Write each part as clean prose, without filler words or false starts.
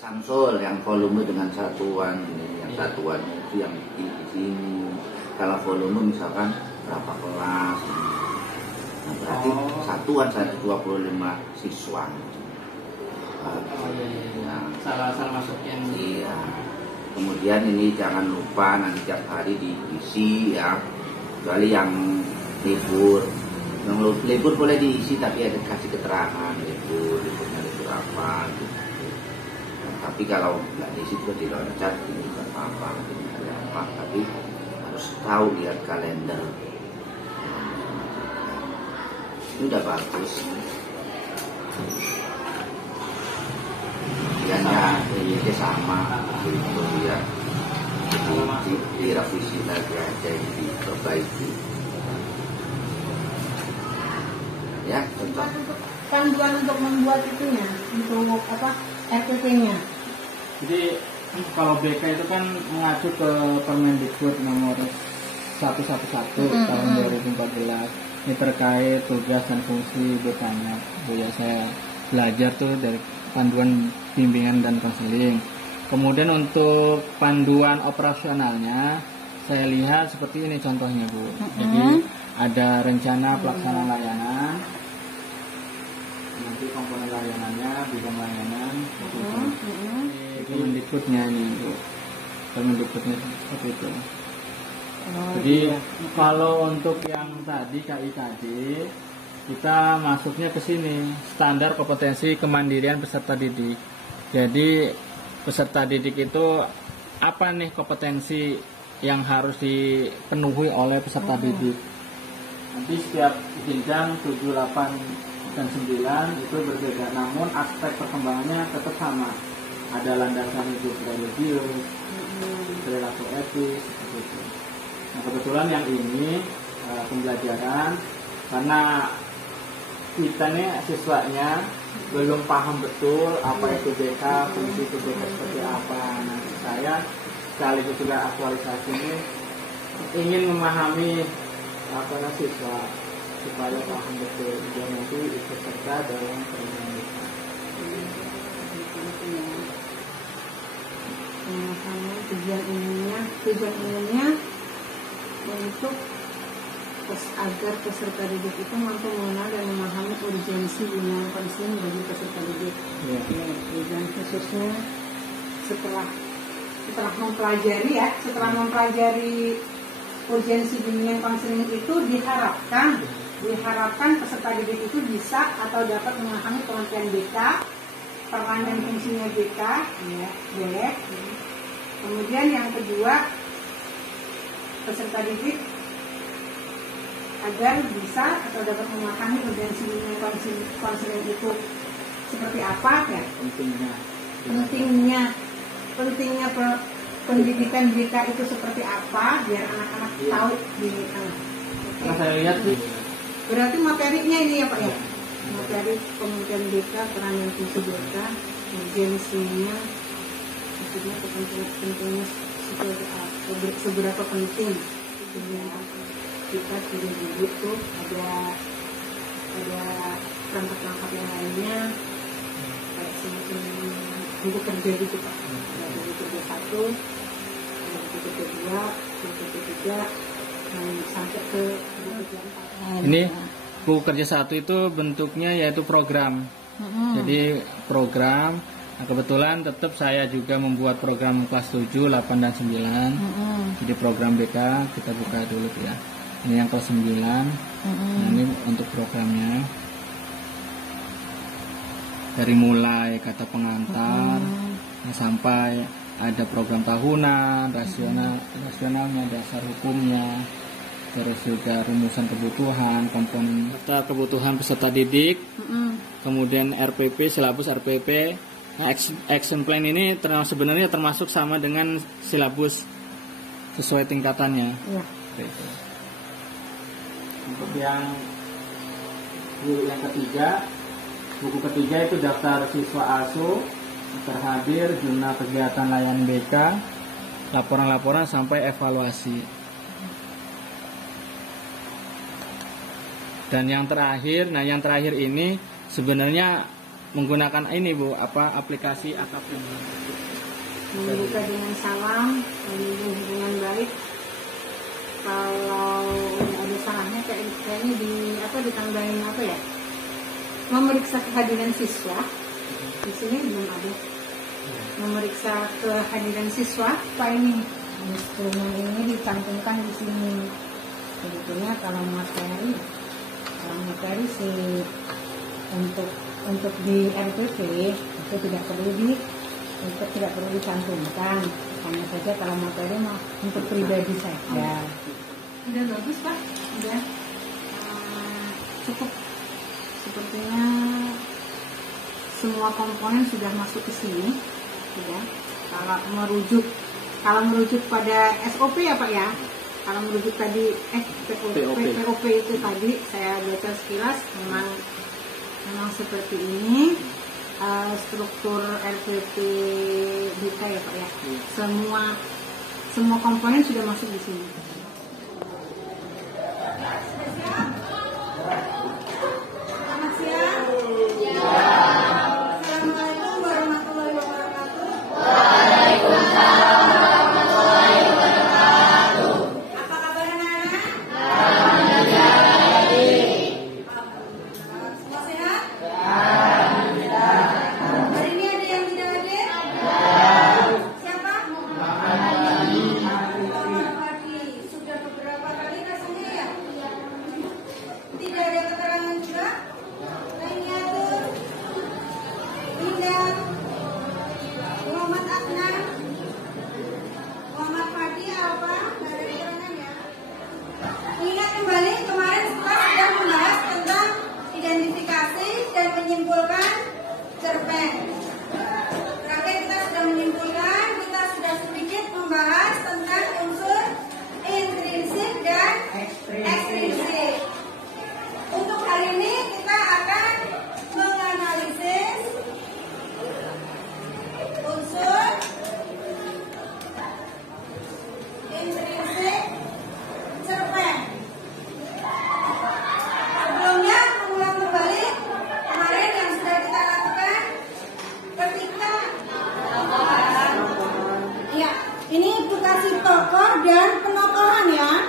Samsul yang volume dengan satuan ini, yang satuannya itu yang di sini. Kalau volume misalkan berapa kelas, nah, berarti satuan 25 siswa. Salah masuknya. Iya. Kemudian ini jangan lupa nanti tiap hari diisi ya, kecuali yang libur. Yang libur boleh diisi tapi ada kasih keterangan liburnya libur apa gitu. Tapi kalau nggak diisi juga diloncat ini nggak apa-apa, ini ada apa, tapi harus tahu lihat kalender. Ini udah bagus. Ini sama itu ya, direvisi lagi aja, diperbaiki. Ya, contoh. Panduan untuk membuat itunya, untuk apa? RPP-nya. Jadi kalau BK itu kan mengacu ke Permendikbud nomor 111 tahun 2014. Ini terkait tugas dan fungsi BK-nya. Ya saya belajar tuh dari panduan bimbingan dan konseling. Kemudian untuk panduan operasionalnya saya lihat seperti ini contohnya, Bu. Jadi ada rencana pelaksanaan layanan, nanti komponen layanannya, bidang layanan, itu Mendikbudnya ini, Bu. Mendikbudnya seperti itu. Jadi kalau untuk yang tadi KIKD kita masuknya ke sini, standar kompetensi kemandirian peserta didik. Jadi peserta didik itu apa nih kompetensi yang harus dipenuhi oleh peserta didik. Nanti setiap jenjang 7, 8, dan 9 itu berbeda, namun aspek perkembangannya tetap sama. Ada landasan hidup religius, perilaku etis, seperti itu. Nah kebetulan yang ini pembelajaran karena kita nih siswanya belum paham betul apa itu BK, fungsi itu BK seperti apa. Nah saya sekaligus juga aktualisasi ini ingin memahami siswa supaya paham betul dia nanti ikut serta dalam permainan BK. Tujuan umumnya untuk agar peserta didik itu mampu mengenal dan memahami urgensi bimbingan konseling bagi peserta didik. Dan khususnya setelah mempelajari urgensi bimbingan konseling itu diharapkan peserta didik itu bisa atau dapat memahami pengertian BK, peran dan fungsinya BK, boleh. Kemudian yang kedua, peserta didik agar bisa atau dapat memahami urgensi bimbingan konseling itu seperti apa ya? Pentingnya pendidikan BK itu seperti apa biar anak-anak tahu di Karena saya lihat sih. Berarti materinya ini ya Pak ya? Materi pengertian BK, peran dan fungsi BK, urgensinya, maksudnya pentingnya seperti apa, seberapa penting. Kita sudah duduk tuh ada perangkat-perangkat yang lainnya kayak semacam buku kerja gitu Pak. Ada buku kerja 1, ada buku kerja 2, buku kerja 3, sampai ke buku kerja 4. Ini buku kerja 1 itu bentuknya yaitu program. Jadi program. Nah, kebetulan tetap saya juga membuat program kelas 7, 8, dan 9. Jadi program BK kita buka dulu ya. Ini yang kelas 9. Nah, ini untuk programnya. Dari mulai kata pengantar sampai ada program tahunan, rasionalnya, dasar hukumnya, terus juga rumusan kebutuhan, komponen kebutuhan peserta didik, kemudian RPP, silabus RPP. Nah, action plan ini sebenarnya termasuk sama dengan silabus sesuai tingkatannya. Untuk yang ketiga, buku ketiga itu daftar siswa asuh, terhadir, jurnal kegiatan layanan BK, laporan-laporan sampai evaluasi. Dan yang terakhir ini sebenarnya menggunakan ini Bu, apa aplikasi akap ini? Membuka dengan salam, menunjukkan hubungan baik. Kalau ada salahnya kayaknya ditambahin apa ya? Memeriksa kehadiran siswa. Di sini belum ada. Memeriksa kehadiran siswa. Pak ini instrumen ini dicantumkan di sini. Sebetulnya kalau materi sih untuk di RPP itu tidak perlu dicantumkan. Hanya saja kalau materi mah untuk pribadi saja. Udah bagus Pak, udah cukup. Sepertinya semua komponen sudah masuk ke sini. Sudah. Kalau merujuk pada SOP ya Pak ya. Kalau merujuk tadi POP itu tadi saya baca sekilas memang seperti ini. Struktur RPP kita ya Pak ya. Semua komponen sudah masuk di sini. Selamat siang. Assalamualaikum warahmatullahi wabarakatuh. Waalaikumsalam warahmatullahi wabarakatuh. Apa kabar anak-anak? Alhamdulillah. Semua sehat? Hari ini ada yang tidak hadir? Siapa? Muhammad Fadi. Sudah beberapa kali rasanya ya? Tidak ada keterangan juga? Lainnya tuh Indah, Muhammad Adnan, Muhammad Fadi apa? Tidak ada keterangan ya? Ingat kembali kemarin kita sudah membahas tentang identifikasi dan menyimpulkan cerpen. Terakhir kita sudah menyimpulkan, kita sudah sedikit membahas tentang unsur intrinsik dan ekstrinsik. Untuk hari ini kita akan menganalisis unsur intrinsik cerpen. Sebelumnya mengulang kembali kemarin yang sudah kita lakukan ketika ya, ini edukasi tokoh dan penokohan ya.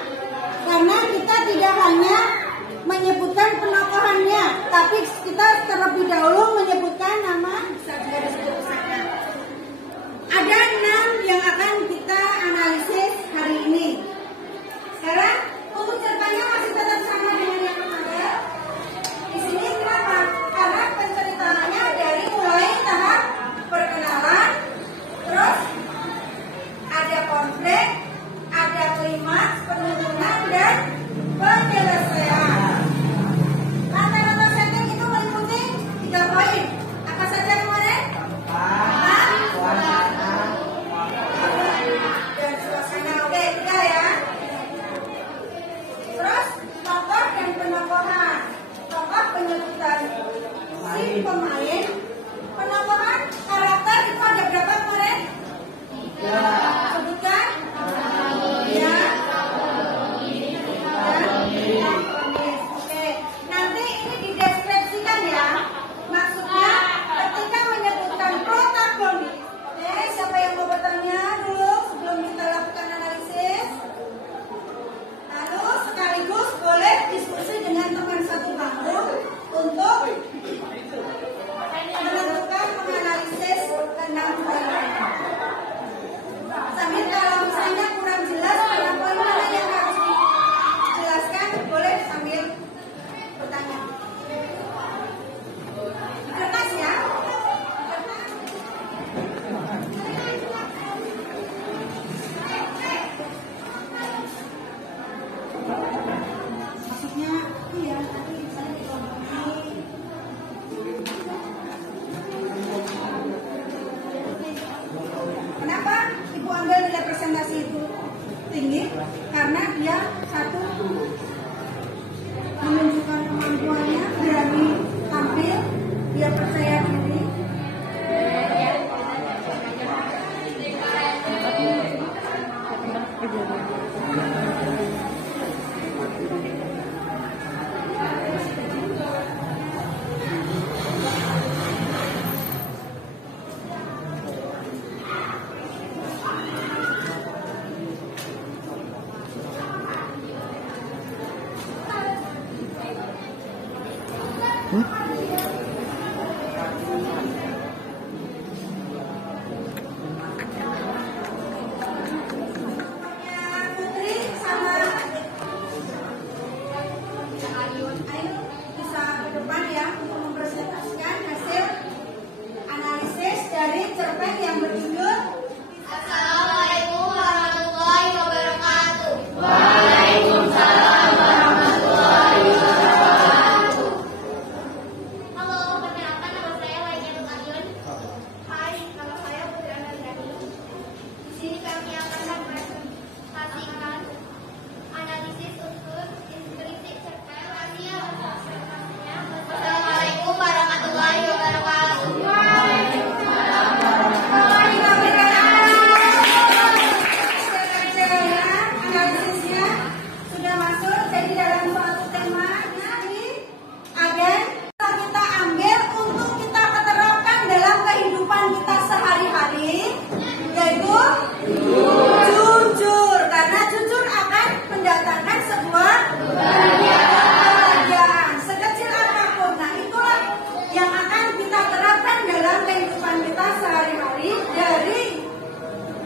Karena kita tidak hanya menyebutkan penokohannya, tapi kita terlebih dahulu menyebutkan nama. Ada 6 yang akan kita analisis hari ini. Sekarang untuk ceritanya masih tetap sama dengan yang kemarin. Di sini kenapa? Karena penceritaannya dari mulai tahap perkenalan, terus ada konflik, ada klimaks, penurunan dan penyelesaian. Rata-rata setting itu meliputi 3 poin. Apa saja kemarin? Dan suasana. Oke, 3 ya. Terus tokoh dan penokohan. Tokoh penyebutan si pemain, penokohan karakter itu ada berapa kemarin? Sebutkan. Ya. Oke, nanti ini dideskripsikan ya. Maksudnya ketika menyebutkan protagonis. Oke, siapa yang mau bertanya dulu sebelum kita lakukan analisis? Lalu sekaligus boleh diskusi dengan teman satu bangku untuk menentukan menganalisis tentang poin. Sambil kalau misalnya kurang jelas pada poin mana yang harus dijelaskan, boleh sambil bertanya. Kertas ya. Maksudnya iya, tapi misalnya dikompromi. Kenapa Ibu ambil nilai presentasi itu tinggi? Karena dia satu menunjukkan kemampuannya, berani tampil, dia percaya diri.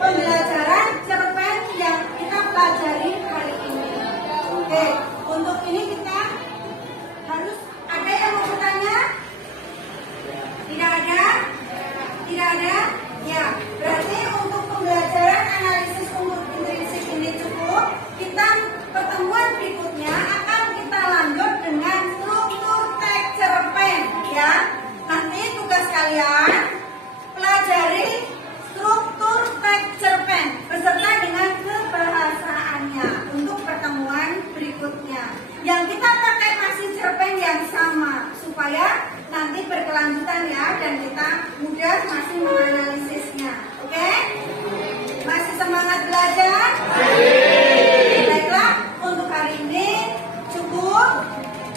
pembelajaran cerpen yang kita pelajari hari ini. Oke, untuk ini kita harus ada yang mau bertanya? Tidak ada? Tidak ada? Ya, berarti untuk pembelajaran analisis umur intrinsik ini cukup. Kita pertemuan berikutnya akan kita lanjut dengan struktur teks cerpen ya. Nanti tugas kalian pelajari struktur teks cerpen beserta dengan kebahasaannya untuk pertemuan berikutnya. Yang kita pakai masih cerpen yang sama supaya nanti berkelanjutan ya dan kita mudah masih menganalisisnya. Oke? Masih semangat belajar? Baiklah, untuk hari ini cukup.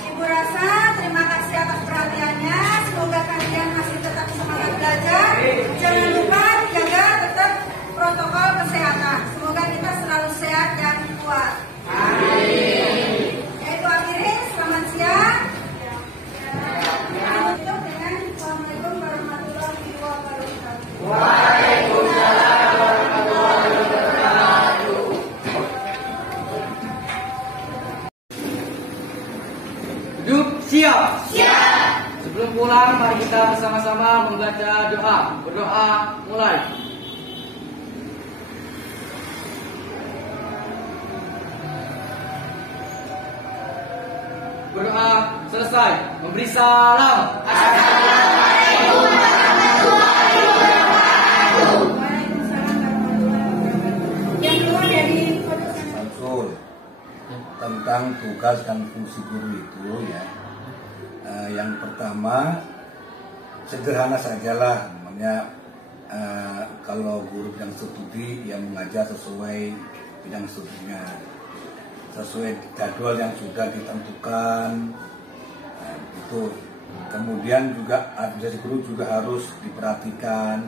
Ibu Rasa terima kasih atas perhatiannya. Semoga kalian masih tetap semangat belajar. Jangan lupa jaga tetap protokol kesehatan. Semoga kita selalu sehat dan kuat. Amin. Yaitu akhirnya selamat siang. Tutup dengan Assalamualaikum warahmatullahi wabarakatuh. Waalaikumsalam warahmatullahi wabarakatuh. Duduk siap. Siap. Sebelum pulang, mari kita bersama-sama membaca doa. Berdoa mulai. Berdoa selesai. Memberi salam. Waalaikumsalam warahmatullahi wabarakatuh. Yang kedua dari Samsul tentang tugas dan fungsi guru itu ya. Yang pertama sederhana sajalah namanya, kalau guru bidang studi yang mengajar sesuai bidang studinya, sesuai jadwal yang sudah ditentukan. Itu kemudian juga administrasi guru juga harus diperhatikan,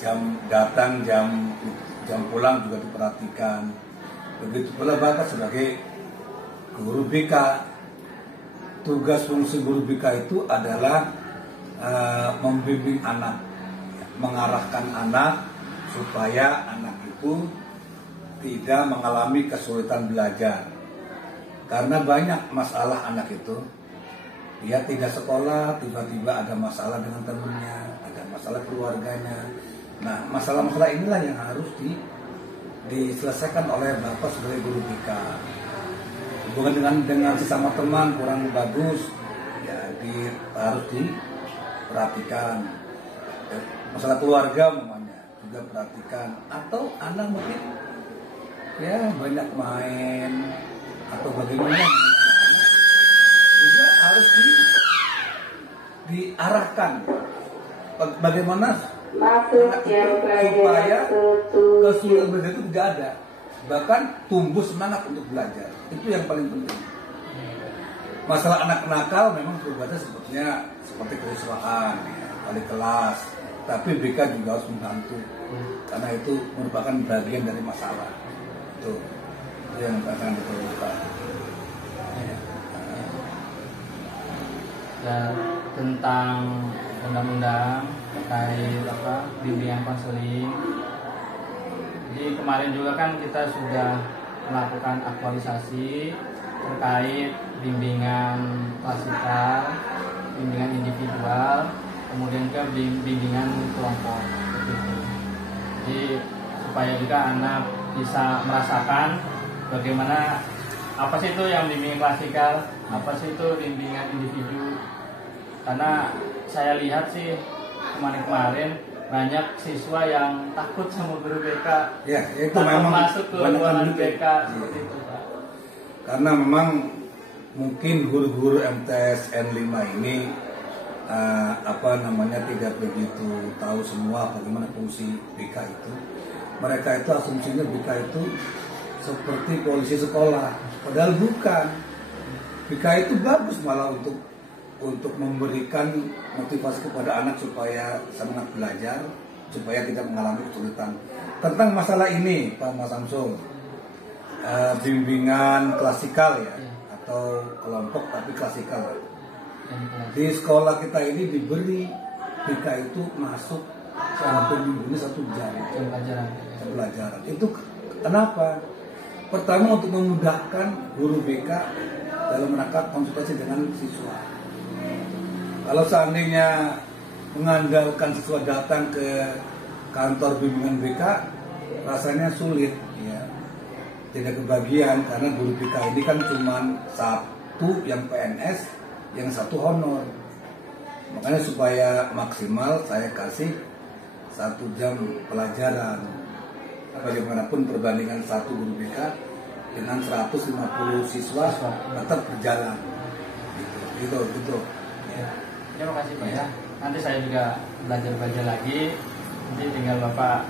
jam datang jam pulang juga diperhatikan. Begitu pula Bapak sebagai guru BK, tugas fungsi guru BK itu adalah membimbing anak, mengarahkan anak supaya anak itu tidak mengalami kesulitan belajar. Karena banyak masalah anak itu, dia tidak sekolah, tiba-tiba ada masalah dengan temannya, ada masalah keluarganya. Nah, masalah-masalah inilah yang harus diselesaikan oleh Bapak sebagai guru BK. Hubungan dengan sesama teman kurang bagus, ya harus diperhatikan. Masalah keluarga namanya juga perhatikan. Atau anak mungkin ya banyak main atau bagaimana, juga harus diarahkan bagaimana anak itu supaya kesulitan belajar itu tidak ada, bahkan tumbuh semangat untuk belajar. Itu yang paling penting. Masalah anak nakal memang berubahnya seperti kerusuhan, kali kelas, tapi BK juga harus membantu karena itu merupakan bagian dari masalah. Itu yang akan diperlukan. Dan tentang undang-undang terkait bimbingan konseling. Jadi kemarin juga kan kita sudah melakukan aktualisasi terkait bimbingan klasikal, bimbingan individual, kemudian ke bimbingan kelompok. Jadi supaya juga anak bisa merasakan bagaimana apa sih itu yang bimbingan klasikal, apa sih itu bimbingan individu. Karena saya lihat sih kemarin banyak siswa yang takut sama guru BK. Ya, itu takut memang masuk ke ruangan BK seperti itu, Pak. Karena memang mungkin guru-guru MTS N5 ini tidak begitu tahu semua bagaimana fungsi BK itu. Mereka itu asumsinya BK itu seperti polisi sekolah, padahal bukan. BK itu bagus malah untuk memberikan motivasi kepada anak supaya semangat belajar, supaya tidak mengalami kesulitan. Tentang masalah ini, Pak Mas Samsul, bimbingan klasikal ya, atau kelompok tapi klasikal. Di sekolah kita ini diberi BK itu masuk sampai minggunya 1 jam. Jam pelajaran. Pelajaran itu kenapa? Pertama untuk memudahkan guru BK dalam rangka konsultasi dengan siswa. Kalau seandainya mengandalkan siswa datang ke kantor bimbingan BK, rasanya sulit, ya. Tidak kebagian karena guru BK ini kan cuma 1 yang PNS, yang 1 honor. Makanya supaya maksimal saya kasih 1 jam pelajaran. Bagaimanapun perbandingan 1 guru BK dengan 150 siswa tetap berjalan. Gitu. Terima kasih Pak ya. Nanti saya juga belajar lagi. Nanti tinggal Bapak